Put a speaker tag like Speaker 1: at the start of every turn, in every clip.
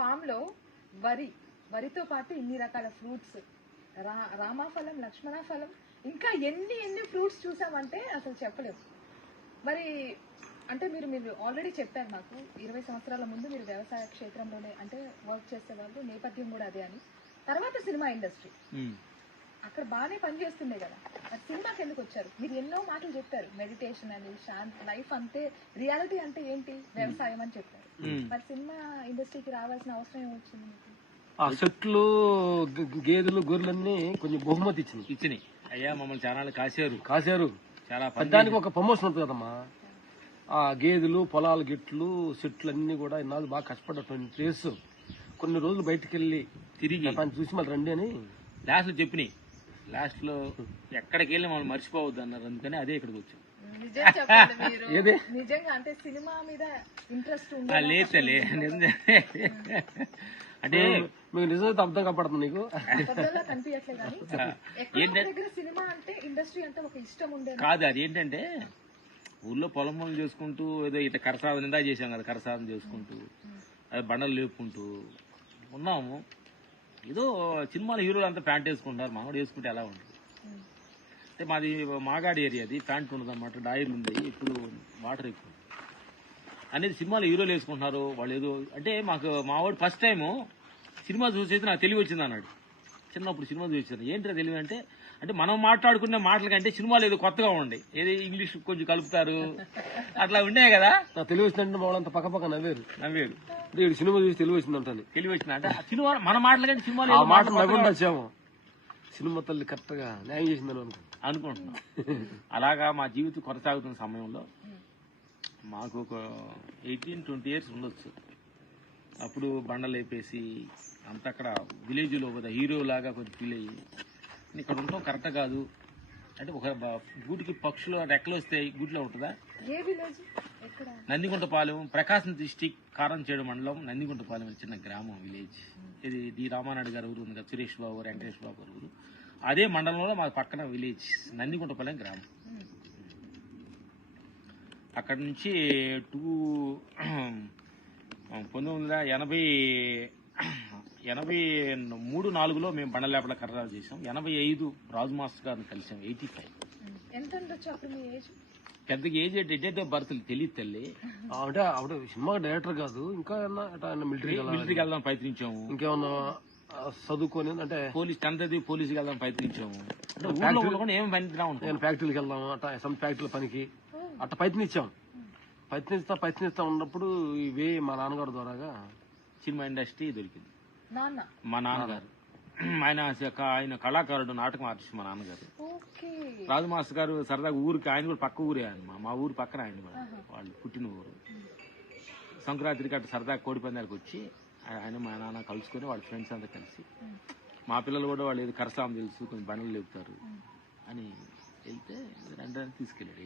Speaker 1: Form లో వరితో పాటు ఇన్ని రకాల ఫ్రూట్స్, రామాఫలం, లక్ష్మణ ఫలం, ఇంకా ఎన్ని ఫ్రూట్స్ చూసామంటే అసలు చెప్పలేము. మరి అంటే మీరు ఆల్రెడీ చెప్పారు మాకు 20 సంవత్సరాల ముందు మీరు వ్యవసాయ క్షేత్రంలోనే అంటే వర్క్ చేసేవాళ్ళు, నేపథ్యం కూడా అదే అని. తర్వాత సినిమా ఇండస్ట్రీ, అక్కడ బాగానే పనిచేస్తుండే కదా, మరి సినిమాకి ఎందుకు వచ్చారు? మీరు ఎన్నో మాటలు చెప్పారు, మెడిటేషన్ అని, లైఫ్ అంతే, రియాలిటీ అంటే ఏంటి, వ్యవసాయం అని చెప్పారు. మరి సినిమా ఇండస్ట్రీకి రావాల్సిన అవసరం ఏమొచ్చింది మీకు?
Speaker 2: ఆ చెట్లు, గేదెలు, గొర్రెలన్నీ కొంచెం బహుమతి ఇచ్చినాయి.
Speaker 3: అయ్యా మమ్మల్ని చాలా
Speaker 2: కాశారు.
Speaker 3: చాలా
Speaker 2: దానికి ఒక ప్రమోషన్ ఉంటుంది కదమ్మా. ఆ గేదెలు, పొలాలు, గిట్లు, చెట్లు అన్ని కూడా ఇన్నాళ్ళు బాగా కష్టపడ్డటువంటి ప్లేస్. కొన్ని రోజులు బయటకు వెళ్ళి
Speaker 3: తిరిగి
Speaker 2: చూసి మళ్ళీ రండి అని
Speaker 3: లాస్ట్ లో చెప్పినాయి. లాస్ట్ లో ఎక్కడికి వెళ్ళి మమ్మల్ని మర్చిపోవద్దు అన్నారు, అందుకని అదే ఇక్కడికి వచ్చాం.
Speaker 1: నిజంగా అంటే సినిమా మీద ఇంట్రెస్ట్
Speaker 3: లేదలే అంటే
Speaker 2: మీకు నిజమైతే అర్థం కాపాడుతుంది నీకు
Speaker 1: సినిమా అంటే ఇండస్ట్రీ అంటే ఒక ఇష్టం ఉండే
Speaker 3: కాదు. అది ఏంటంటే ఊర్లో పొలం పనులు చేసుకుంటూ ఏదో ఇట్లా కరసాదం నిందా చేసాం కదా, కరసాదం చేసుకుంటూ అది బండలు లేపుకుంటూ ఉన్నాము. ఏదో సినిమాల హీరోలు అంతా ప్యాంట్ వేసుకుంటారు, మామూలు వేసుకుంటే ఎలా ఉంటుంది. అంటే మాది మాగాడి ఏరియా, అది ప్యాంట్ ఉండదు అన్నమాట, డాయిర్లు ఉంది, ఇప్పుడు వాటర్ ఎక్కువ అనేది సినిమాలో హీరోలు వేసుకుంటున్నారు. వాళ్ళు ఏదో అంటే మాకు మా వాడు ఫస్ట్ టైము సినిమా చూసి నాకు తెలివి వచ్చింది అన్నాడు. చిన్నప్పుడు సినిమా చూసాను, ఏంటో తెలివి అంటే మనం మాట్లాడుకునే మాటల కంటే సినిమాలు ఏదో కొత్తగా ఉండే, ఏదో ఇంగ్లీష్ కొంచెం కలుపుతారు అట్లా ఉండే కదా.
Speaker 2: తెలివి వచ్చిందంటే మా వాళ్ళంతా పక్క నవ్వేరు సినిమా చూసి తెలివి వచ్చిందంటే.
Speaker 3: తెలివి వచ్చింది అంటే సినిమా మన మాటల కంటే సినిమాలు
Speaker 2: నవ్వుకుంటూ వచ్చాము. సినిమా తల్లి కరెక్ట్ గా న్యాయం చేసిందని
Speaker 3: అనుకుంటున్నాం. అలాగా మా జీవితం కొనసాగుతున్న సమయంలో మాకు ఒక 18-20 ఇయర్స్ ఉండొచ్చు. అప్పుడు బండలు వేపేసి అంత అక్కడ విలేజ్లో ఒక హీరో లాగా కొంచెం ఫీల్ అయ్యి ఇక్కడ ఉంటాం కరెక్ట్ కాదు అంటే, ఒక గూటికి పక్షులు రెక్కలు వస్తాయి, గూట్లో ఉంటుందా? నందిగుంటపాలెం, ప్రకాశం డిస్టిక్, కారంచేడు మండలం, నందిగుంటపాలెం చిన్న గ్రామం, విలేజ్. ఇది డి రామానాయుడు గారు ఊరు ఉంది కదా, సురేష్ బాబు, వెంకటేష్ బాబు గారు ఊరు. అదే మండలంలో మా పక్కన విలేజ్ నందిగుంటపాలెం గ్రామం. అక్కడ నుంచి 1983-84లో మేము బండలేపల కర్రాలు చేసాం. 85 రాజు మాస్టర్ గారిని కలిసాం. 85 పెద్దగా ఏజ్ డేట్ ఆఫ్ బర్త్ తెలియదు తల్లి.
Speaker 2: అంటే ఆవిడ సినిమా డైరెక్టర్ కాదు, ఇంకా
Speaker 3: మిలిటరీకి వెళ్దాం ప్రయత్నించాము.
Speaker 2: ఇంకేమన్నా చదువుకొని అంటే
Speaker 3: పోలీసుకి వెళ్దాం ప్రయత్నించాము. ఏం పని
Speaker 2: ఫ్యాక్టరీకి వెళ్దాం అట్లా, సమ్ ఫ్యాక్టరీల పనికి అట్లా ప్రయత్నిస్తా ఉన్నప్పుడు ఇవే మా నాన్నగారు ద్వారాగా
Speaker 3: సినిమా ఇండస్ట్రీ దొరికింది. మా నాన్నగారు ఆయన కళాకారుడు, నాటకం ఆర్టిస్ట్ మా నాన్నగారు. రాజు మాస్టర్ గారు సరదాగా ఊరికి, ఆయన కూడా పక్క ఊరే, ఆయన మా ఊరు పక్కన, ఆయన కూడా వాళ్ళు పుట్టిన ఊరు. సంక్రాంతికి అట్లా సరదాగా కోడి పందాలకు వచ్చి ఆయన మా నాన్న కలుసుకొని వాళ్ళ ఫ్రెండ్స్ అంతా కలిసి, మా పిల్లలు కూడా వాళ్ళు ఏదో కరసాం తెలుసు, కొంచెం బండలు లేపుతారు అని వెళ్తే రండి తీసుకెళ్ళాడు.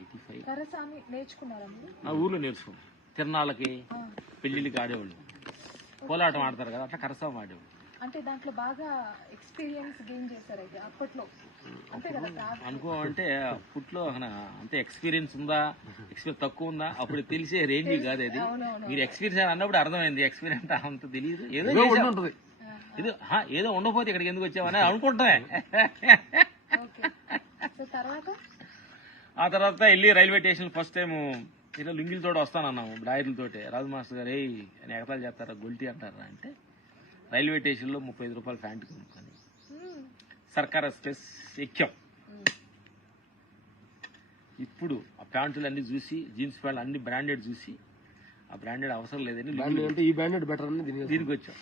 Speaker 1: 85
Speaker 3: నా ఊర్లో నేర్చుకున్నాం. తిరణాలకి, పెళ్లిళ్ళకి ఆడేవాళ్ళు, కోలాటం ఆడతారు కదా, అట్లా కరసాం ఆడేవాళ్ళు.
Speaker 1: అంటే దాంట్లో బాగా ఎక్స్పీరియన్స్ గెయిన్ చేశారు అయితే అప్పట్లో,
Speaker 3: అనుకో. అంటే అప్పట్లో అంతే ఎక్స్పీరియన్స్ ఉందా, ఎక్స్పీరియన్స్ తక్కువ ఉందా అప్పుడు తెలిసే రేంజ్ కాదు అది. మీరు ఎక్స్పీరియన్స్ అన్నప్పుడు అర్థమైంది, ఎక్స్పీరియన్స్ అంత తెలియదు, ఏదో ఉండకపోతే ఇక్కడికి ఎందుకు వచ్చామని అనుకుంటామే. ఆ తర్వాత వెళ్ళి రైల్వే స్టేషన్ ఫస్ట్ టైం ఇలా లుంగిలతో వస్తానన్నాము, డాయర్లతోటి. రాజు మాస్టర్ గారు అని ఎగతాలు చేస్తారా, గొల్టీ అంటారా అంటే, రైల్వే స్టేషన్ లో 35 రూపాయలు ప్యాంటు కొనుక్కొని సర్కార్ ఎక్స్ప్రెస్ ఎక్కాం. ఇప్పుడు ఆ ప్యాంటులు అన్ని చూసి, జీన్స్ ప్యాంట్లు అన్ని బ్రాండెడ్ చూసి, ఆ బ్రాండెడ్ అవసరం లేదని
Speaker 2: ఈ బ్రాండెడ్ బెటర్ అని
Speaker 3: దీనికి వచ్చాం.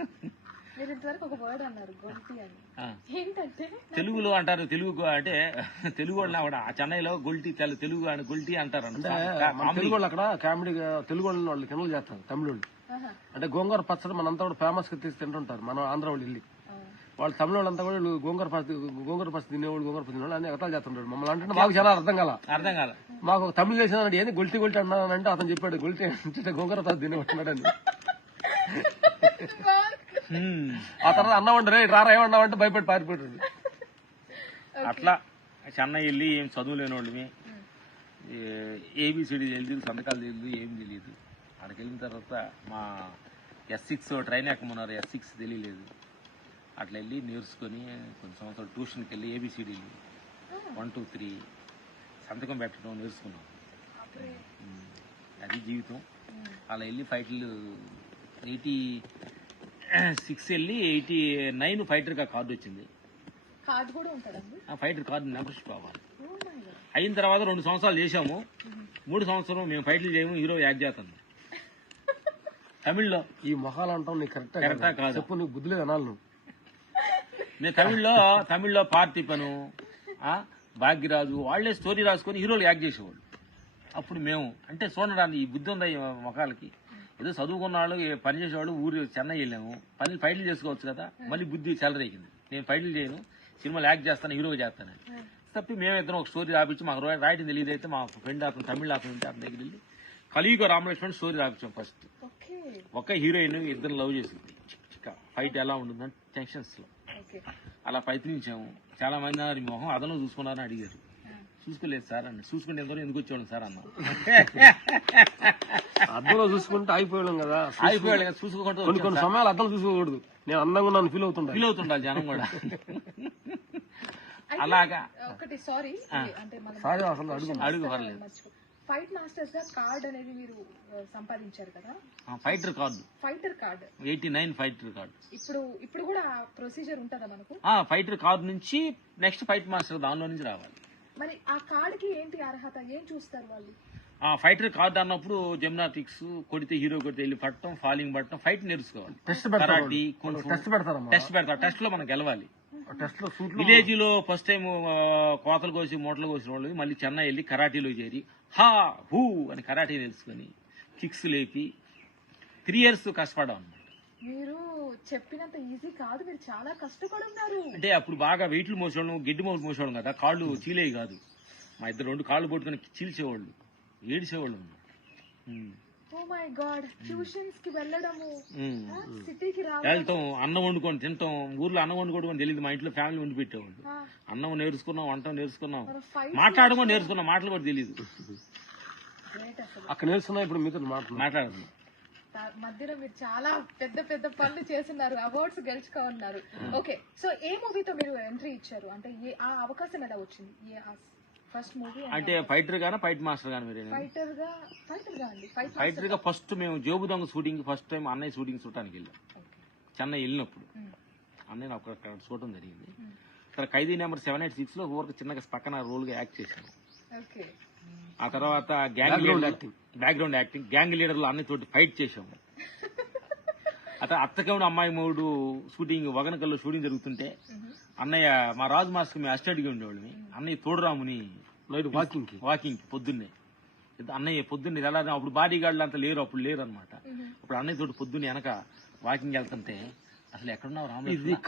Speaker 3: తెలుగులో అంటారు, తెలుగు అంటే తెలుగు వాళ్ళు చెన్నైలో గొల్టీ, తెలుగు అని గొల్టీ అంటారు.
Speaker 2: తెలుగు వాళ్ళు అక్కడ కామెడీగా తెలుగు వాళ్ళు కిందలు చేస్తారు, తమిళ వాళ్ళు. అంటే గోంగూర పచ్చడి మనంతా కూడా ఫేమస్ గా తీసి తింటుంటారు. మనం ఆంధ్ర వాళ్ళు వెళ్ళి, వాళ్ళు తమిళ వాళ్ళంతా కూడా గోంగూర పచ్చడి తినేవాళ్ళు, గోంగూర పచ్చడి తినేవాళ్ళు అని ఎగతాలు చేస్తుంటారు. మమ్మల్ని అంటే మాకు చాలా అర్థం కాల. మాకు తమిళ చేసిన ఏంది గొల్టీ అన్నానంటే అతను చెప్పాడు, గొల్టీ అంటే గోంగూర పచ్చడి తినేవాడు. ఆ తర్వాత అన్నామంటే రారా ఏమన్నామంటే భయపడి పారిపోయాడు.
Speaker 3: అట్లా చెన్నై వెళ్ళి ఏం చదువు లేని వాళ్ళమి, ఏబిసిడి తెలియదు, సంతకాలు తెలియదు, ఏం తెలియదు. అక్కడికి వెళ్ళిన తర్వాత మా S6 ట్రైన్ ఎక్కమన్నారు, S6 తెలియలేదు. అట్లా వెళ్ళి నేర్చుకొని కొన్ని సంవత్సరాలు ట్యూషన్కి వెళ్ళి ABCDలు 1 2 3 సంతకం పెట్టడం నేర్చుకున్నాం. అది జీవితం. అలా వెళ్ళి ఫైట్లు 86 వెళ్ళి 89 ఫైటర్గా కార్డు వచ్చింది.
Speaker 1: కార్డ్ కూడా ఉంటుందండి.
Speaker 3: ఆ ఫైటర్ కార్డు మెంబర్షిప్ అవ్వాలి. అయిన తర్వాత 2 సంవత్సరాలు చేసాము. 3 సంవత్సరం మేము ఫైట్లు చేయము, హీరో యాక్ట్ చేస్తాను తమిళ్లో.
Speaker 2: ఈ మొహాలు అంటాం నీకు
Speaker 3: కరెక్టా
Speaker 2: కరెక్టా
Speaker 3: కాదా?
Speaker 2: చెప్పు, నీకు బుద్ధి లేదు అనాలి నువ్వు.
Speaker 3: నేను తమిళ్లో పార్థిపను, భాగ్యరాజు వాళ్ళే స్టోరీ రాసుకొని హీరోలు యాక్ట్ చేసేవాళ్ళు. అప్పుడు మేము అంటే చూడడానికి ఈ బుద్ధి ఉందా ఈ మొఖాలకి? ఏదో చదువుకున్న వాళ్ళు పని చేసేవాళ్ళు ఊరు చెన్నై వెళ్ళాము, ఫైట్లు చేసుకోవచ్చు కదా. మళ్ళీ బుద్ధి చెలరేగింది, నేను ఫైట్లు చేయను, సినిమాలు యాక్ట్ చేస్తాను, హీరోగా చేస్తానని తప్పి మేమిద్దరం ఒక స్టోరీ రాపించి, మాకు రాయటం తెలియదు. అయితే మా ఫ్రెండ్ అతను తమిళ అతను ఉంటే అతని దగ్గర వెళ్ళి కలియుగ రామలక్ష్మణ్ స్టోరీ రాపించాం. ఫస్ట్ ఒక హీరోయిన్ ఇద్దరు లవ్ చేసింది, ఫైట్ ఎలా ఉంటుందని టెన్షన్స్ లో అలా ప్రయత్నించాము. చాలా మంది అన్నారు మొహం అదనో చూసుకున్నారని అడిగారు. చూసుకోలేదు సార్ అన్న. చూసుకుంటే ఎంతో ఎందుకు వచ్చేవాళ్ళం సార్ అన్న.
Speaker 2: అద్దంలో చూసుకుంటే అయిపోయాం కదా,
Speaker 3: అయిపోయాడు కదా. చూసుకోకుండా
Speaker 2: కొన్ని సమయాలు అద్దం చూసుకోకూడదు. నేను అందంగా ఉన్నాను ఫీల్
Speaker 3: అవుతుండాలి జనం కూడా. అలాగా
Speaker 1: ఒకటి సారీ అంటే
Speaker 2: సారీ అసలు
Speaker 3: అడుగు పర్లేదు.
Speaker 1: ఫైట్ మాస్టర్స్ గా కార్డ్ అనేది మీరు సంపాదించారు కదా,
Speaker 3: ఫైటర్ కార్డు 89 ఫైటర్ కార్డు.
Speaker 1: ఇప్పుడు కూడా ప్రొసీజర్ ఉంటుందా మనకు?
Speaker 3: ఫైటర్ కార్డు నుంచి నెక్స్ట్ ఫైట్ మాస్టర్ దానిలో నుంచి రావాలి.
Speaker 1: మరి ఆ కార్డ్ కి ఏంటి అర్హత, ఏం చూస్తారు వాళ్ళు?
Speaker 3: ఫైటర్ కార్డు అన్నప్పుడు జిమ్నాటిక్స్, కొడితే హీరో కొడితే వెళ్ళి పట్టడం, ఫాలింగ్ పట్టడం, ఫైట్ నేర్చుకోవాలి.
Speaker 2: టెస్ట్ పెడతారు.
Speaker 3: టెస్ట్ లో మనం గెలవాలి.
Speaker 2: టెస్ట్ లో
Speaker 3: విలేజ్ లో ఫస్ట్ టైం కోతలు కోసి మూటలు కోసిన వాళ్ళు మళ్ళీ చెన్నై వెళ్ళి కరాటీలో చేరి హా హూ అని కరాటీ నేర్చుకుని కిక్స్ లేపి 3 years కష్టపడ్డాం అన్నమాట.
Speaker 1: మీరు చెప్పినంత ఈజీ కాదు, మీరు చాలా కష్టపడి ఉన్నారు.
Speaker 3: అంటే అప్పుడు బాగా వెయిట్లు మోసేవాళ్ళం, గిడ్డి మోలు మోసేవాళ్ళం కదా, కాళ్ళు చీలేవి కాదు. మా ఇద్దరు 2 కాళ్ళు పట్టుకుని చీల్చేవాళ్ళు, ఏడిసేవాళ్ళు.
Speaker 1: ఓ మై గాడ్, ట్యూషన్స్ కి వెళ్ళడము, సిటీకి
Speaker 3: వెళ్తాం, అన్నం వండుకొని తింటాం. ఊర్లో అన్నం వండుకోవడం తెలియదు, మా ఇంట్లో ఫ్యామిలీ వండి పెట్టేవాళ్ళు. అన్నం నేర్చుకున్నాం, వంట నేర్చుకున్నాం, మాట్లాడడం నేర్చుకున్నాం, మాటలు కూడా తెలియదు.
Speaker 2: అక్కడ నేర్చుకున్నా, ఇప్పుడు మీతో
Speaker 3: మాట్లాడుతున్నాం.
Speaker 1: మధ్యలో మీరు చాలా పెద్ద పెద్ద పనులు చేస్తున్నారు, అవార్డ్స్ గెలుచుకోన్నారు. ఓకే, సో ఏ మూవీతో మీరు ఎంట్రీ ఇచ్చారు, అంటే ఆ అవకాశం ఎలా వచ్చింది? ఫస్ట్ మూవీ
Speaker 3: అంటే ఫైటర్ గానా ఫైట్ మాస్టర్ గానా? మీరు ఫైటర్ గా ఫస్ట్ మేము Jebu Donga shooting first time అన్నయ్య షూటింగ్ చూడటానికి వెళ్ళాం. చెన్నై వెళ్ళినప్పుడు అన్నయ్య అక్కడ చూడటం జరిగింది. ఇక్కడ ఖైదీ నెంబర్ 786 లో ఊరికి చిన్నగా పక్కన రోల్ గా యాక్ట్ చేశాను. ఆ తర్వాత బ్యాక్గ్రౌండ్ యాక్టింగ్, గ్యాంగ్ లీడర్ లో అన్నయ్య తోటి ఫైట్ చేశాము. అత అత్తకవుడు అమ్మాయి మూడు షూటింగ్ వగనకల్లో షూటింగ్ జరుగుతుంటే అన్నయ్య మా రాజు మాస్టర్ మేము అస్టడీగా ఉండేవాళ్ళని, అన్నయ్య తోడురాముని వాకింగ్ పొద్దున్నే. అన్నయ్య పొద్దున్నే ఎలా అప్పుడు బాడీ గార్డులు అంతా లేరు, అప్పుడు లేరు అనమాట. అప్పుడు అన్నయ్య తోటి పొద్దున్నే వెనక వాకింగ్ వెళ్తుంటే అసలు ఎక్కడున్నావు రాము,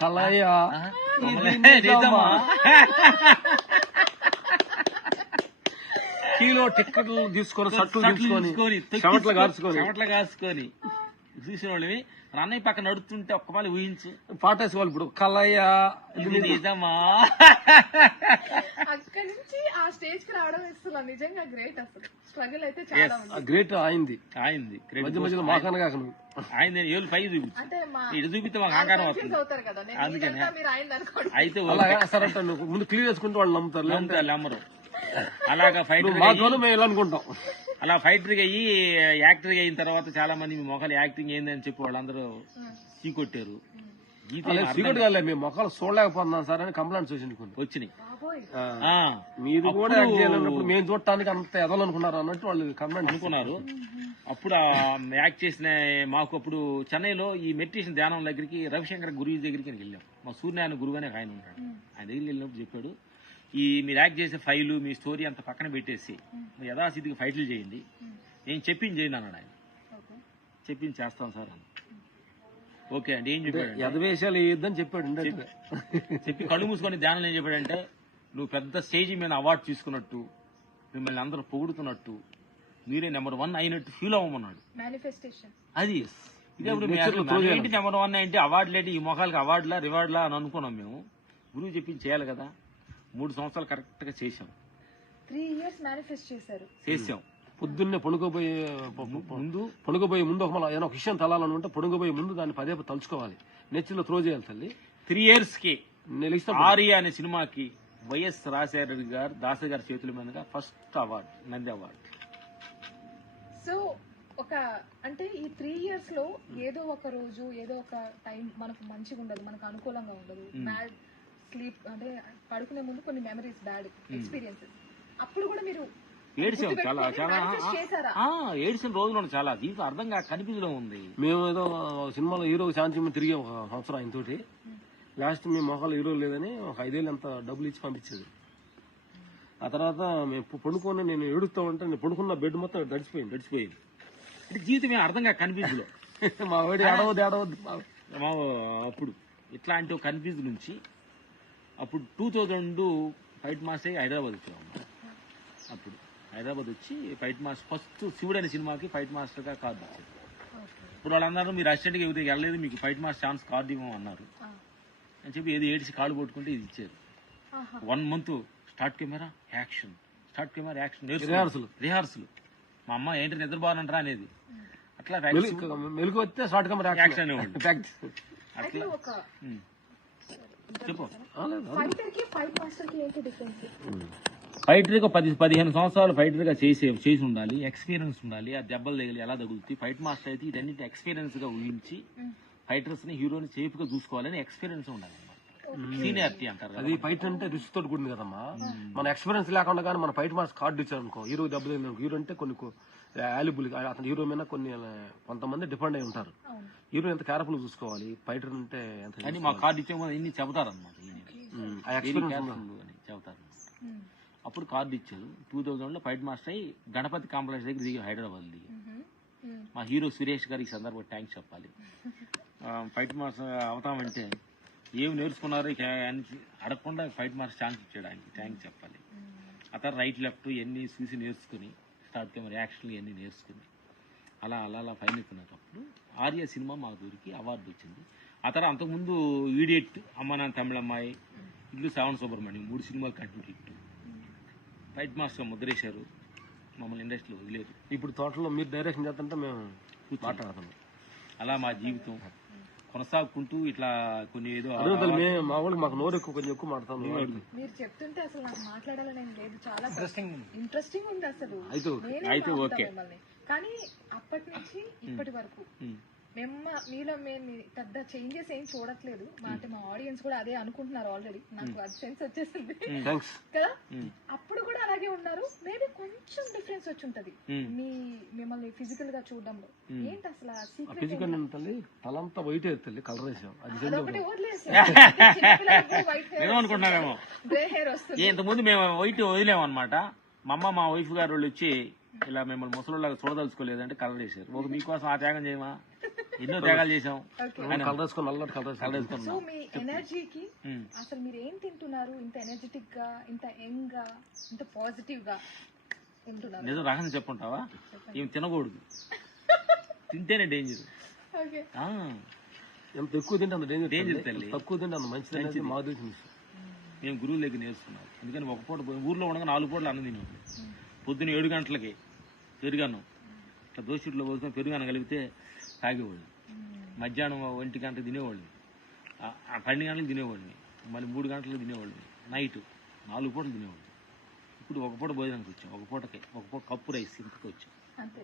Speaker 2: కిలో టిక్కెట్లు తీసుకొని
Speaker 3: చెమట్లు కాసుకొని చూసిన వాళ్ళవి. అన్నయ్య పక్కన నడుస్తుంటే ఒక్కమాలి ఊహించు
Speaker 2: పాటేసేవాళ్ళు. ఇప్పుడు కలయ్యా
Speaker 3: నిజమా,
Speaker 1: అక్కడి నుంచి ఆ స్టేజ్ కి రావడం ఇస్తున్నా, నిజంగా గ్రేట్. అసలు స్ట్రగుల్ అయితే చాలా
Speaker 2: గ్రేట్ అయింది.
Speaker 3: మధ్య
Speaker 2: మధ్యలో మాకన కాక
Speaker 3: ఆయన ఏళ్ళు పై చూపించు, ఇటు చూపిస్తే మాకు ఆకారం వస్తుంది. అందుకని అయితే
Speaker 2: ముందు క్లియర్ చేసుకుంటే వాళ్ళు నమ్ముతారు,
Speaker 3: నమ్మరు. అలాగా ఫైటర్
Speaker 2: అనుకుంటాం.
Speaker 3: అలా ఫైటర్ గా అయ్యి యాక్టర్ అయిన తర్వాత చాలా మంది మీ మొక్కలు యాక్టింగ్ ఏందని చెప్పి వాళ్ళందరూ చీకొట్టారు.
Speaker 2: మేము మొక్కలు చూడలేకపోతున్నాం సార్ అని కంప్లైంట్స్ వచ్చినాయి. మీరు కూడా మేము చూడటానికి అంత ఎదలనుకున్నారు అన్నట్టు వాళ్ళు కంప్లైంట్
Speaker 3: అనుకున్నారు. అప్పుడు యాక్ట్ చేసిన మాకు అప్పుడు చెన్నైలో ఈ మెడిటేషన్ ధ్యానం దగ్గరికి రవిశంకర్ గురువు దగ్గరికి వెళ్ళాం. మా సూర్యనారాయణ గురువు అనే ఆయన ఉంటాడు, ఆయన దగ్గరికి వెళ్ళినప్పుడు చెప్పాడు, మీరు యాక్ట్ చేసే ఫైలు మీ స్టోరీ అంత పక్కన పెట్టేసి యథాస్థితికి ఫైట్లు చేయండి, నేను చెప్పింది చేయండి అన్నాడు ఆయన. చెప్పింది చేస్తాం సార్ అన్న. ఓకే అండి. ఏం చెప్పాడు,
Speaker 2: యథవేషాలు వేయొద్దని చెప్పాడు.
Speaker 3: చెప్పి కళ్ళు మూసుకొని ధ్యానం ఏం చెప్పాడంటే, నువ్వు పెద్ద స్టేజ్ మీద అవార్డు తీసుకున్నట్టు, మిమ్మల్ని అందరూ పొగుడుతున్నట్టు, మీరే నెంబర్ 1 అయినట్టు ఫీల్ అవ్వమన్నాడు. అది ఇదేప్పుడు ఏంటి నెంబర్ 1 అంటే అవార్డు లేటి ఈ మొఖాలకి అవార్డులా రివార్డులా అని అనుకున్నాం మేము. గురువు చెప్పింది చేయాలి కదా. 3 సంవత్సరాలు కరెక్ట్ గా చేసాం.
Speaker 1: 3 years మేనిఫెస్ట్ చేశాం.
Speaker 2: పొద్దున్నే పడుకోబోయే ముందు ఒక ఏదైనా ఒక విషయం తెలాలని ఉంటే పడుకోబోయే ముందు దాన్ని పదే తలుచుకోవాలి, నెచ్చిలో త్రో చేయాలి తల్లి.
Speaker 3: 3 years కి
Speaker 2: నేను ఇష్టం
Speaker 3: ఆర్య అనే సినిమాకి వైఎస్ రాజశేఖర గారు దాసరి గారి చేతుల మీదుగా first award, Nandi award.
Speaker 1: So ఒక అంటే ఈ 3 years లో ఏదో ఒక రోజు ఏదో ఒక టైం మనకు మంచిగా ఉండదు, మనకు అనుకూలంగా ఉండదు, బ్యాడ్ స్లీప్ అంటే పడుకునే ముందు కొన్ని మెమరీస్, బ్యాడ్ ఎక్స్పీరియన్సెస్, అప్పుడు కూడా మీరు
Speaker 3: ఏడ్చాం చాలా చాలా
Speaker 1: manifest చేశారా?
Speaker 3: ఏడ్చిన రోజులు చాలా దీంట్లో అర్థం కాక కనిపిలో ఉంది.
Speaker 2: మేము ఏదో సినిమాలో హీరో శాంతి తిరిగి ఒక సంవత్సరం ఆయన తోటి లాస్ట్ మీ మొహాలు హీరో లేదని ఒక 5 ఏళ్ళు అంత డబ్బులు ఇచ్చి పంపించేది. ఆ తర్వాత మేము పడుకొని నేను ఏడుస్తా ఉంటే నేను పడుకున్న బెడ్ మొత్తం గడిచిపోయింది.
Speaker 3: అంటే జీవితం అర్థం కాక కన్ఫ్యూజ్
Speaker 2: మా వాడి ఏడవద్దు
Speaker 3: అప్పుడు ఇట్లాంటి ఒక కన్ఫ్యూజ్ నుంచి అప్పుడు 2002 ఫైట్ మాస్టర్ హైదరాబాద్ వచ్చాము. అప్పుడు హైదరాబాద్ వచ్చి ఫైట్ మాస్టర్ ఫస్ట్ శివుడు అనే సినిమాకి ఫైట్ మాస్టర్ గా కార్డు ఇచ్చారు. ఇప్పుడు వాళ్ళందరూ మీరు అసిస్టెంట్ గా ఎవరికి వెళ్ళలేదు, మీకు ఫైట్ మాస్టర్ ఛాన్స్ కార్డు ఇవ్వమన్నారు అని చెప్పి ఏది ఏడిసి కాళ్ళు పట్టుకుంటే ఇది ఇచ్చారు. 1 month start camera action rehearsal. మా అమ్మ ఏంటి నిద్రపోనంటారా అనేది అట్లా
Speaker 2: మెలుగు వస్తే షార్ట్ కెమెరా
Speaker 3: యాక్షన్
Speaker 2: ప్రాక్టీస్.
Speaker 3: అట్లా చెప్పు. ఫైటర్ గా 10-15 సంవత్సరాలు ఫైటర్ గా చేసి ఉండాలి, ఎక్స్పీరియన్స్ ఉండాలి, ఆ దెబ్బలు తగిలి ఎలా తగులుతాయి. ఫైట్ మాస్టర్ అయితే ఇదన్నిటి ఎక్స్పీరియన్స్ గా ఊహించి ఫైటర్స్ ని హీరోని సేఫ్ గా చూసుకోవాలని ఎక్స్పీరియన్స్ ఉండాలి. సీనియారిటీ అంటారు
Speaker 2: అది. ఫైట్ అంటే రిస్క్ తోటి కూడింది కదమ్మా. మన ఎక్స్పీరియన్స్ లేకుండా కానీ మన ఫైట్ మాస్టర్ కార్డు ఇచ్చారు అనుకో, హీరో దెబ్బలు హీరో అంటే కొన్ని వాల్యుబుల్ అతను హీరో మీద కొంతమంది డిపెండ్ అయి ఉంటారు. హీరో ఎంత కేర్ఫుల్ చూసుకోవాలి, ఫైటర్ అంటే
Speaker 3: ఎంత. మా కార్డు ఇచ్చే ఇన్ని చెబుతారు అనమాట, చెబుతారు. అప్పుడు కార్డు ఇచ్చారు. 2000 లో ఫైట్ మాస్టర్ అయ్యి గణపతి కాంప్లెక్స్ దగ్గర దిగి హైదరాబాద్ దిగి మా హీరో సురేష్ గారికి ఈ సందర్భంగా థ్యాంక్స్ చెప్పాలి. ఫైట్ మాస్టర్ అవుతామంటే ఏమి నేర్చుకున్నారు అడగకుండా ఫైట్ మాస్టర్ ఛాన్స్ ఇచ్చాడు, ఆయనకి థ్యాంక్స్ చెప్పాలి. ఆ తర్వాత రైట్ లెఫ్ట్ ఇవన్నీ చూసి నేర్చుకుని స్టార్ట్ కెమెరా యాక్షన్లు ఇవన్నీ నేర్చుకుని అలా అలా అలా ఫైన్ ఎత్తున్నప్పుడు ఆర్య సినిమా మా ఊరికి అవార్డు వచ్చింది. ఆ తర్వాత అంతకుముందు ఈడియట్, అమ్మ నాన్న తమిళమ్మాయి, ఇల్లు శ్రావణ సుబ్రహ్మణ్యం 3 సినిమాలు కంటిన్యూ హిట్. ఫైట్ మాస్టర్ ముద్రేశారు, మమ్మల్ని ఇండస్ట్రీలో వదిలేరు.
Speaker 2: ఇప్పుడు తోటలో మీరు డైరెక్షన్ చేస్తుంటే మేము మాట్లాడుతున్నాం.
Speaker 3: అలా మా జీవితం కొనసాగుకుంటూ ఇట్లా కొన్ని ఏదో
Speaker 2: మా వాళ్ళు మాకు నోరు ఎక్కువ కొంచెం ఎక్కువ మాట్లాడుతాను.
Speaker 1: మీరు చెప్తుంటే అసలు నాకు మాట్లాడాలని లేదు, చాలా ఇంట్రెస్టింగ్ ఉంది అసలు.
Speaker 3: అయితే ఓకే.
Speaker 1: కానీ అప్పటి నుంచి ఇప్పటి వరకు మీలో మేము పెద్ద చేంజెస్ ఏం చూడట్లేదు. అంటే మా ఆడియన్స్ కూడా అదే అనుకుంటున్నారు ఆల్రెడీ, నాకు అది సెన్స్ వచ్చేసింది కదా. అప్పుడు కూడా అలాగే ఉన్నారు, మేబీ కొంచెం డిఫరెన్స్ వచ్చి ఉంటది మిమ్మల్ని ఫిజికల్ గా చూడడంలో. ఏంటి అసలు
Speaker 2: ఫిజికల్ తలంతా వైట్ అవుతుంది, కలర్ వేసాం,
Speaker 1: ఒకటి
Speaker 3: ఏమనుకుంటున్నారేమో.
Speaker 1: గ్రే హెయిర్ వస్తుంది.
Speaker 3: ఇంతకుముందు మేము వైట్ వదిలేము అనమాట. మా అమ్మ మా వైఫ్ గారు వాళ్ళు వచ్చి ఇలా మిమ్మల్ని ముసలిలాగా చూడదలుచుకోలేదంటే కలర్ వేసారు. ఒక మీకోసం ఆ త్యాగం చేయమా, ఎన్నో త్యాగాలు చేసాం.
Speaker 1: సో మీ ఎనర్జీకి అసలు మీరు ఏం తింటున్నారు, ఇంత ఎనర్జెటిక్ గా, ఇంత యంగ్ గా, ఇంత పాజిటివ్ గా తింటున్నారు?
Speaker 3: నిజం రహస్యం చెప్పుంటావా? ఏం తినకూడదు, తింటేనే డేంజర్.
Speaker 2: ఎంత ఎక్కువ తింటే అంత
Speaker 3: డేంజర్ తల్లి,
Speaker 2: తక్కువ తింటే అంత మంచిది. మాకు తెలిసింది,
Speaker 3: మేము గురువుల దగ్గర నేర్చుకున్నాం. ఎందుకని ఒక పూట ఊర్లో ఉండగా 4 పూటలు అన్నం తినేవాళ్ళు. పొద్దున్న 7 గంటలకి పెరుగన్నం ఇట్లా దోషుట్లో పోసుకొని పెరుగన్నం కలిపితే తాగేవాళ్ళు. మధ్యాహ్నం 1 గంటకు తినేవాళ్ళని, 12 గంటలకు తినేవాళ్ళని, మళ్ళీ 3 గంటలకు తినేవాళ్ళని, నైట్ 4 పూటలు తినేవాళ్ళు. ఇప్పుడు ఒక పూట భోజనానికి వచ్చాం, ఒక పూట కప్పు రైస్ ఇంటికి వచ్చాం.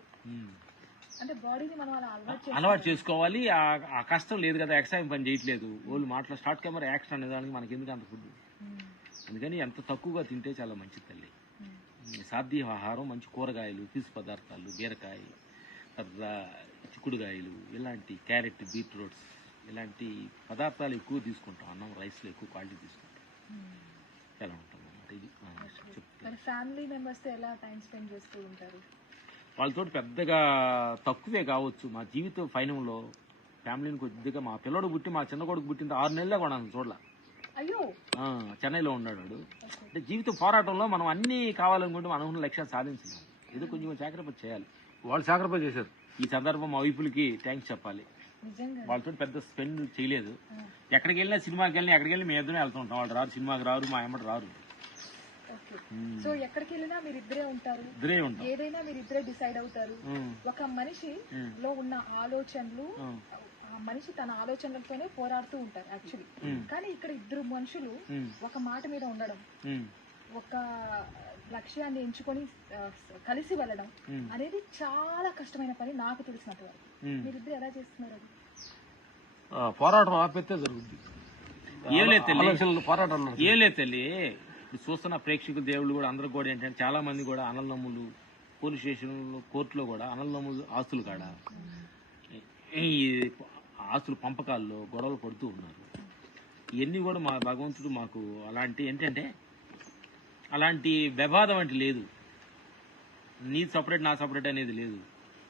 Speaker 3: అలవాటు చేసుకోవాలి. ఆ కష్టం లేదు కదా, ఎక్స్ట్రా పని చేయట్లేదు. వాళ్ళు మాటలో స్టార్ట్ కెమెరా యాక్షన్ అనేదానికి మనకి ఎందుకు అంత ఫుడ్. అందుకని ఎంత తక్కువగా తింటే చాలా మంచిది తల్లి. సాధ్య ఆహారం, మంచి కూరగాయలు, పీసు పదార్థాలు, బీరకాయ, చిక్కుడుగాయలు, ఇలాంటి క్యారెట్, బీట్రూట్స్ ఇలాంటి పదార్థాలు ఎక్కువ తీసుకుంటాం. అన్నం రైస్లో ఎక్కువ క్వాలిటీ తీసుకుంటాం. ఎలా ఉంటాం అన్నమాట. ఇది
Speaker 1: ఫ్యామిలీ మెంబర్స్ తో ఎలా టైం స్పెండ్ చేస్తూ ఉంటారు?
Speaker 3: వాళ్ళతో పెద్దగా తక్కువే కావచ్చు. మా జీవిత ఫైనంలో ఫ్యామిలీని కొద్దిగా, మా పిల్లడు పుట్టి మా చిన్న కొడుకు పుట్టింది 6 నెలలే కూడా చూడలే. చెన్నైలో ఉన్నాడు వాడు. అంటే జీవిత పోరాటంలో మనం అన్ని కావాలనుకుంటే మనం ఉన్న లక్ష్యాలు సాధించలేము. ఏదో కొంచెం సాక్రిఫైస్ చేయాలి.
Speaker 2: వాళ్ళు సాక్రిఫైస్ చేశారు.
Speaker 3: ఈ సందర్భం మా వైపులకి థ్యాంక్స్ చెప్పాలి. వాళ్ళతో పెద్ద స్పెండ్ చేయలేదు. ఎక్కడికి వెళ్ళినా, సినిమాకి వెళ్ళినా ఎక్కడికి వెళ్ళి మేము ఇద్దరే వెళ్తుంటాం. వాళ్ళు రారు, సినిమాకి రారు, మా అమ్మటి రారు.
Speaker 1: ఓకే. సో ఎక్కడికి వెళ్ళినా మీరు ఇద్దరే ఉంటారు,
Speaker 3: ఇద్దరే ఉంటాం.
Speaker 1: ఏదైనా మీరు ఇద్దరే డిసైడ్ అవుతారు. ఒక మనిషిలో ఉన్న ఆలోచనలు, ఆ మనిషి తన ఆలోచనలతోనే పోరాడుతూ ఉంటారు యాక్చువల్లీ. కానీ ఇక్కడ ఇద్దరు మనుషులు ఒక మాట మీద ఉండడం, ఒక లక్ష్యాన్ని ఎంచుకొని కలిసి వెళ్ళడం అనేది చాలా కష్టమైన పని నాకు తెలిసినంత వరకు. మీరిద్దరు ఎలా చేస్తున్నారు అది?
Speaker 2: పోరాటం ఆపేస్తే జరుగుద్ది.
Speaker 3: ఏం లేదు తల్లి,
Speaker 2: పోరాటం
Speaker 3: ఏం లేదు తల్లి. ఇప్పుడు చూస్తున్న ప్రేక్షకులు దేవుళ్ళు కూడా అందరూ కూడా ఏంటంటే చాలా మంది కూడా అన్నదమ్ములు పోలీస్ స్టేషన్లో కోర్టులో కూడా అన్నదమ్ములు ఆస్తులు కాడ ఈ ఆస్తులు పంపకాల్లో గొడవలు పడుతూ ఉన్నారు. ఇవన్నీ కూడా మా భగవంతుడు మాకు అలాంటి ఏంటంటే అలాంటి వివాదం అంటే లేదు. నీ సపరేట్ నా సపరేట్ అనేది లేదు.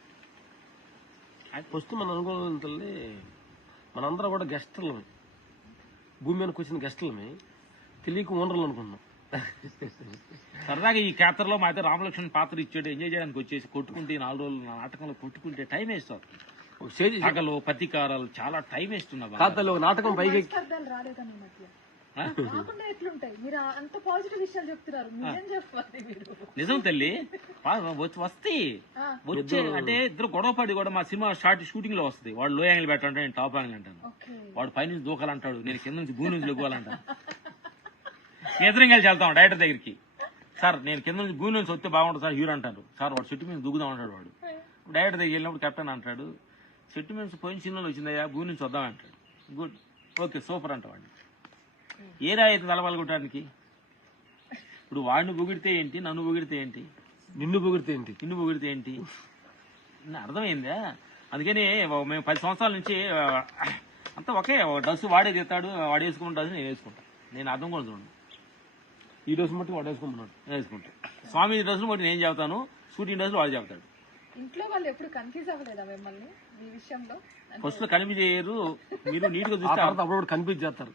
Speaker 2: ఫస్ట్ మనం అనుకోవాలి తల్లి, మనందరం కూడా గెస్టులమే, భూమి మీదకి వచ్చిన గెస్టులమే, తెలియక ఓనర్లు అనుకున్నాం.
Speaker 3: సరదాగా ఈ కేతరలో మా అయితే రామలక్ష్మణ్ పాత్ర ఇచ్చాడు, ఎంజాయ్ చేయడానికి వచ్చేసి కొట్టుకుంటే 4 రోజులు నాటకంలో కొట్టుకుంటే టైం వేస్ట్ అవుతుంది. పగలు పతికారాలు చాలా టైం వేస్ట్ ఉన్నా.
Speaker 2: ఖాతాలో నాటకం పైకి
Speaker 1: స్పర్ధలు రాలేదా మీ మధ్య? రాకుండా ఎట్లుంటాయి? మీరు అంత పాజిటివ్ విషయాలు చెప్తున్నారు, నిజం చెప్పాలి మీరు.
Speaker 3: నిజం తల్లి, వస్తాయి వచ్చే అంటే ఇద్దరు గొడవ పడి కూడా మా సినిమా షూటింగ్ లో వస్తుంది. వాడు లో యాంగిల్ పెట్టాలంటే నేను టాప్ యాంగిల్ అంటాను, వాడు పైనుంచి దూకాలంటాడు, నేను కింద నుంచి భూమి నుంచి దూకాలంటాను. ఎదురుగా వెళ్ళి వెళ్తాం డైరెక్టర్ దగ్గరికి, సార్ నేను కింద నుంచి భూమి నుంచి వస్తే బాగుంటుంది సార్ హీరో అంటారు. సార్ వాడు చెట్టు మీద దూకుదాం అంటాడు. వాడు డైరెక్టర్ దగ్గరికి వెళ్ళినప్పుడు కెప్టెన్ అంటాడు, చెట్టు మీద పోయిన సినిమాలో వచ్చిందయ్యా, భూమి నుంచి వద్దాం అంటాడు. గుడ్, ఓకే, సూపర్ అంట. వాడిని ఏ రాయితీ తలపాలగొట్టడానికి? ఇప్పుడు వాడిని పొగిడితే ఏంటి, నన్ను పొగిడితే ఏంటి,
Speaker 2: నిన్ను పొగిడితే ఏంటి,
Speaker 3: నిన్ను పొగిడితే ఏంటి, అర్థమైందా? అందుకని మేము 10 సంవత్సరాల నుంచి అంతా ఒకే డ్రెస్ వాడే తీస్తాడు, వాడు వేసుకుంటాడు, డ్రెస్ నేను వేసుకుంటాను. నేను అర్థం కూడా చూడండి,
Speaker 2: ఈ డ్రెస్ బట్టి వాడు వేసుకుంటున్నాడు,
Speaker 3: వేసుకుంటాను. స్వామి డ్రెస్ను బట్టి నేను చెబుతాను, షూటింగ్ డ్రెస్లు వాడు చెబుతాడు.
Speaker 1: ఇంట్లో వాళ్ళు ఎప్పుడు కన్ఫ్యూజ్ అవ్వలేదా మిమ్మల్ని ఈ విషయంలో?
Speaker 3: ఫస్ట్ లో కనిపి చేయరు, మీరు నీట్ గా చూస్తే
Speaker 2: అప్పుడు కన్ఫ్యూజ్ చేస్తారు.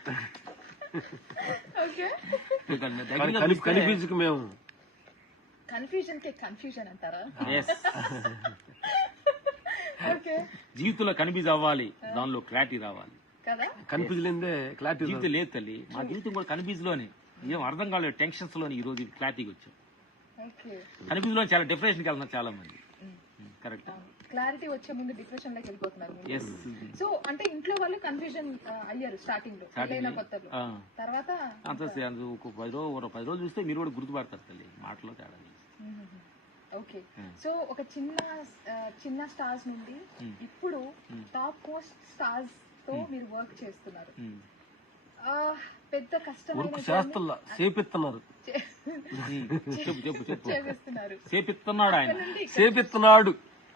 Speaker 1: కన్ఫ్యూజన్ మేము కన్ఫ్యూజన్ అంటారా?
Speaker 3: జీవితంలో కన్ఫ్యూజ్ అవ్వాలి, దానిలో క్లారిటీ రావాలి
Speaker 1: కదా.
Speaker 2: కన్ఫ్యూజ్ లేదే క్లారిటీ
Speaker 3: జీవితం లేదు తల్లి. మా జీవితం కూడా కన్ఫ్యూజ్ లోనే, ఏం అర్థం కాలేదు, టెన్షన్స్ లోని ఈ రోజు క్లారిటీకి వచ్చాం. కన్ఫ్యూజ్ లో చాలా డిప్రెషన్కి వెళ్తున్నారు చాలా మంది. కరెక్ట్,
Speaker 1: క్లారిటీ వచ్చే ముందు డిప్రెషన్ లోకి వెళ్ళిపోతున్నారు. సో అంటే ఇంట్లో వాళ్ళు కన్ఫ్యూజన్ అయ్యారు స్టార్టింగ్ లో, కొత్తలో. తర్వాత
Speaker 3: అంత 10 రోజులు చూస్తే మీరు కూడా గుర్తుపడతారు తల్లి, మాటలో తేడా.
Speaker 1: ఓకే, సో ఒక చిన్న స్టార్స్ నుండి ఇప్పుడు టాప్ మోస్ట్ స్టార్స్ తో మీరు వర్క్ చేస్తున్నారు. పెద్ద కష్టమైన
Speaker 2: చేపిస్తున్నారు,
Speaker 3: చేపిస్తున్నాడు ఆయన,
Speaker 2: చేపిస్తున్నాడు.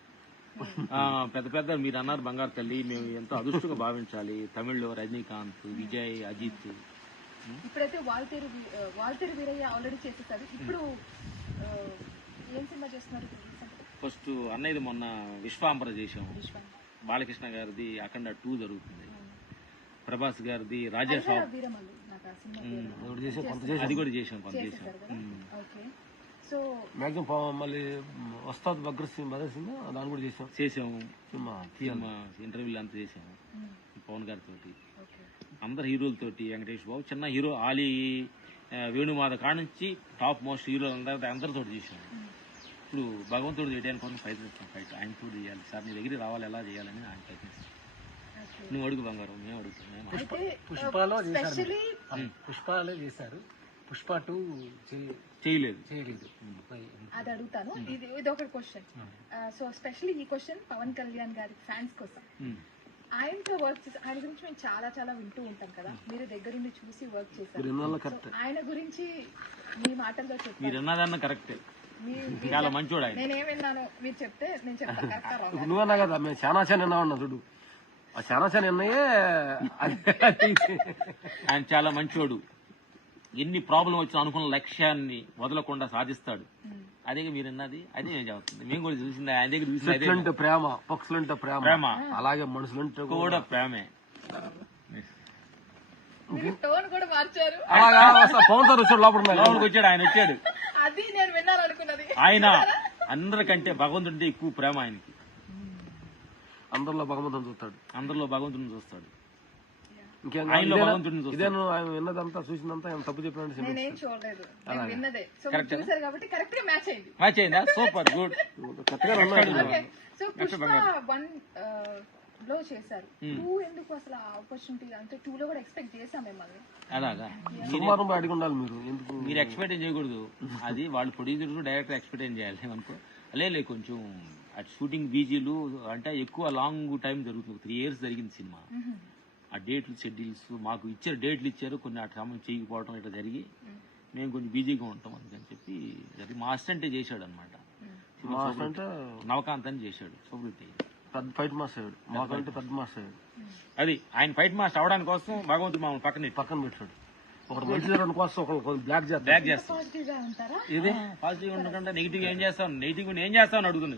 Speaker 3: పెద్ద మీరు అన్నారు బంగారు తల్లి, మేము ఎంతో అదృష్టంగా భావించాలి. తమిళ్లో రజనీకాంత్, విజయ్, అజిత్.
Speaker 1: ఇప్పుడైతే వాల్తేరు వీరయ్య ఆల్రెడీ చేసేసారు. ఇప్పుడు ఏం సినిమా చేస్తున్నారు?
Speaker 3: ఫస్ట్ అన్నయ్యది మొన్న విశ్వాంబర చేసాము, బాలకృష్ణ గారిది అఖండ 2 జరుగుతుంది, ప్రభాస్ గారిది రాజేశ్వర అది కూడా చేసాం, కొంత చేసాం.
Speaker 1: సో
Speaker 2: మాక్సిమం మళ్ళీ వస్తాద్ దాన్ని కూడా
Speaker 3: చేసాము. ఇంటర్వ్యూలు అంతా చేసాము పవన్ గారితో, అందరు హీరోలతోటి. వెంకటేష్ బాబు చిన్న హీరో, ఆలీ, వేణుమాధ కాడ నుంచి టాప్ మోస్ట్ హీరోలు అందరితో చేసాము. ఇప్పుడు భగవంతుడు చేయడానికి కొంచెం ప్రయత్నిస్తాం, ఆయనతో చేయాలి సార్, నీ దగ్గరికి రావాలి, ఎలా చేయాలని ఆయన ప్రయత్నిస్తాం. నువ్వు అడుగు బంగారం, మేము అడుగుతున్నాం.
Speaker 2: పుష్పాలే చేశారు, పుష్ప 2
Speaker 3: చేయలేదు.
Speaker 1: అది అడుగుతాను, ఇది ఒక క్వశ్చన్. సో స్పెషల్లీ ఈ క్వశ్చన్ పవన్ కళ్యాణ్ గారి ఫ్యాన్స్ కోసం. ఆయనతో వర్క్ చేసి, ఆయన గురించి మేము చాలా చాలా వింటూ ఉంటాం కదా, మీరు దగ్గరుండి చూసి వర్క్ చేశారు. ఆయన గురించి మీ మాటల్లో చెప్పారు.
Speaker 3: మీరు అన్నదన్న కరెక్టే, చాలా మంచోడు ఆయన.
Speaker 1: నేనేం విన్నాను మీరు చెప్తే నేను చెప్తాను.
Speaker 2: నువ్వన్నా కదా మేము చాలా విన్నా చూడు, ఆ చాలా విన్నాయే.
Speaker 3: ఆయన చాలా మంచోడు, ఎన్ని ప్రాబ్లం వచ్చినా అనుకున్న లక్ష్యాన్ని వదలకుండా సాధిస్తాడు. అదే మీరు అన్నది, అదే నేను చెప్తుంది. మేము కూడా చూసింది ఆయన దగ్గర చూసింది.
Speaker 2: ప్రేమ, పక్షులంటే ప్రేమ, అలాగే మనుషులంటే
Speaker 3: కూడా ప్రేమే.
Speaker 1: టోన్ కూడా మార్చారు.
Speaker 2: పవన్ సార్ వచ్చాడు,
Speaker 3: లోపలికి వచ్చాడు, ఆయన వచ్చాడు.
Speaker 1: అది నేను విన్నాను అనుకున్నది.
Speaker 3: ఆయన అందరికంటే భగవంతుడి ఎక్కువ ప్రేమ ఆయనకి.
Speaker 2: అందరిలో భగవంతుని చూస్తాడు,
Speaker 3: అందరిలో భగవంతుని చూస్తాడు.
Speaker 2: ఇంకేం
Speaker 3: ఆయనలో భగవంతుడిని చూస్తాం.
Speaker 2: ఇదేను ఆయన విన్నదంతా చూసిందంతా ఆయన తప్పు చెప్పినట్టు
Speaker 1: నేనేం చూడలేదు, నేను విన్నదే. సో మీరు చూసారు కాబట్టి కరెక్ట్ గా మ్యాచ్ అయింది.
Speaker 3: మ్యాచ్ అయిందా? Super good.
Speaker 2: కొత్తగా ఉన్నాయి.
Speaker 1: ఓకే, సో పుష్ప 1 లో చేశారు, 2 ఎందుకు అసలు ఆపర్చునిటీ? అంటే 2 లో కూడా ఎక్స్పెక్ట్ చేసాం మిమ్మల్ని.
Speaker 3: అలాగా
Speaker 2: సోమవారం అడిగి ఉండాలి మీరు. ఎందుకు
Speaker 3: మీరు ఎక్స్పెక్ట్ ఏం చేయకూడదు, అది వాళ్ళు ప్రొడ్యూసర్ డైరెక్టర్ ఎక్స్పెక్ట్ ఏం చేయాలి అనుకో. లేదు కొంచెం అటు షూటింగ్ బీజీలు అంటే ఎక్కువ లాంగ్ టైం జరుగుతుంది, 3 years జరిగింది సినిమా. ఆ డేట్లు షెడ్యూల్స్ మాకు ఇచ్చారు, డేట్లు ఇచ్చారు, కొన్ని అటు సమయం చేయకపోవడం ఇట్లా జరిగి మేము కొంచెం బిజీగా ఉంటాం అందుకని చెప్పి మా అసిస్టెంటే చేశాడు అనమాట.
Speaker 2: అంటే
Speaker 3: నవకాంత్ అని చేశాడు, సోబుల్
Speaker 2: పెద్ద ఫైట్ మాస్టర్ అయ్యాడు, మాకంటే పెద్ద మాస్టర్ అయ్యాడు.
Speaker 3: అది ఆయన ఫైట్ మాస్టర్ అవడానికి కోసం భగవంతుడు మామూలు పక్కన
Speaker 2: పెట్టాడు. ఒకటి మంచి జరగడం కోసం ఒకటి బ్లాక్ చేస్తాడు.
Speaker 1: పాజిటివ్ గా ఉంటారా?
Speaker 3: ఇదే పాజిటివ్ ఉండకుండా నెగిటివ్ ఏం చేస్తాను, నెగిటివ్ ఏం చేస్తాను అడుగుతుంది.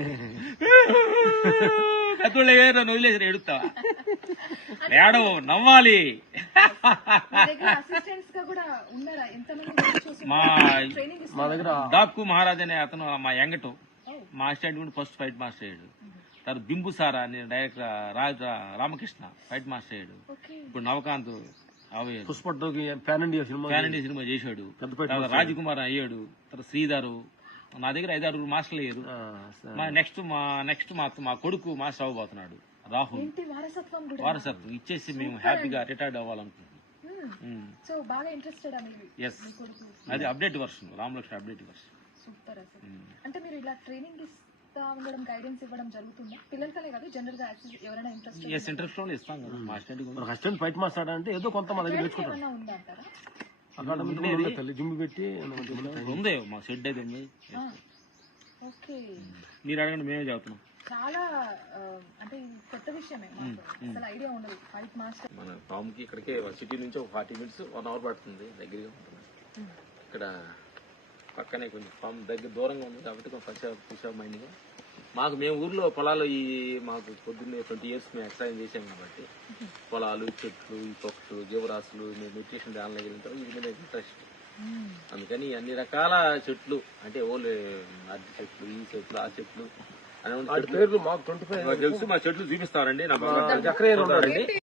Speaker 3: పెద్దోళ్ళు నన్ను వదిలేసి ఎడుతావా? ఏడవు, నవ్వాలి.
Speaker 1: అసిస్టెంట్స్ గా కూడా ఉన్నారా? ఎంతమంది ట్రైనింగ్
Speaker 2: మా దగ్గర
Speaker 3: దాక్కు మహారాజ్ అనే అతను మా యంగటం మా అసిస్టెంట్ ఫస్ట్ ఫైట్ మాస్టర్ అయ్యాడు. తర్వాత బింబు సారా అని డైరెక్టర్ రామకృష్ణ ఫైట్ మాస్టర్ అయ్యాడు. ఇప్పుడు నవకాంత్
Speaker 2: పుష్ప ప్యాన్ ఇండియా
Speaker 3: సినిమా చేశాడు. రాజకుమార్ అయ్యాడు. తర్వాత శ్రీధరు, నా దగ్గర 5-6 మాస్టర్లు అయ్యారు. నెక్స్ట్ మా కొడుకు మాస్టర్ అవ్వబోతున్నాడు రాహుల్. వారసత్వం ఇచ్చేసి మేము హ్యాపీగా రిటైర్డ్ అవ్వాలనుకుంటున్నాం.
Speaker 1: సో బాగా ఇంట్రెస్టెడ్
Speaker 3: ఎస్, అది update version, Ramalakshmi update version.
Speaker 1: Super అసలు. అంటే మీరు ఇలా ట్రైనింగ్ ఇస్తా ఉండడం, గైడెన్స్ ఇవ్వడం జరుగుతుందా పిల్లలకనే కాదు, జనరల్ గా ఎవరైనా
Speaker 3: ఇంట్రెస్ట్ లో ఇస్తాం కదా. మా
Speaker 2: అసిస్టెంట్ ఫైట్ మాస్టర్ అంటే ఏదో కొంత మా దగ్గర నేర్చుకుంటాం.
Speaker 1: ఉందంటారా?
Speaker 2: జిమ్ పెట్టి
Speaker 3: ఉంది, మా షెడ్ అయితే ఉంది.
Speaker 1: ఓకే,
Speaker 3: మీరు అడగండి, మేమే చెబుతున్నాం.
Speaker 1: చాలా అంటే ఇది కొత్త విషయమే, అసలు ఐడియా ఉండదు. ఫైట్ మాస్టర్
Speaker 3: మన ఫామ్ కి ఇక్కడికే సిటీ నుంచి ఒక 40 minutes 1 hour పడుతుంది, దగ్గరగా ఉంటుంది. ఇక్కడ పక్కనే కొంచెం ఫామ్ దగ్గర దూరంగా ఉంది కాబట్టి కొంచెం పుష్ మైండ్గా మాకు మేము ఊర్లో పొలాలు మాకు పొద్దున్నే 20 years మేము ఎక్సర్సైజ్ చేసాం కాబట్టి పొలాలు, చెట్లు, ఈ పక్షులు, జీవరాశులు మేము మెడిటేషన్ ధ్యానం వెళ్ళిన తర్వాత వీటి మీద ఇంట్రెస్ట్. అందుకని అన్ని రకాల చెట్లు అంటే ఓన్లీ అరటి చెట్లు, ఈ చెట్లు, ఆ చెట్లు అని తెలుసు. మా చెట్లు చూపిస్తారండి. నా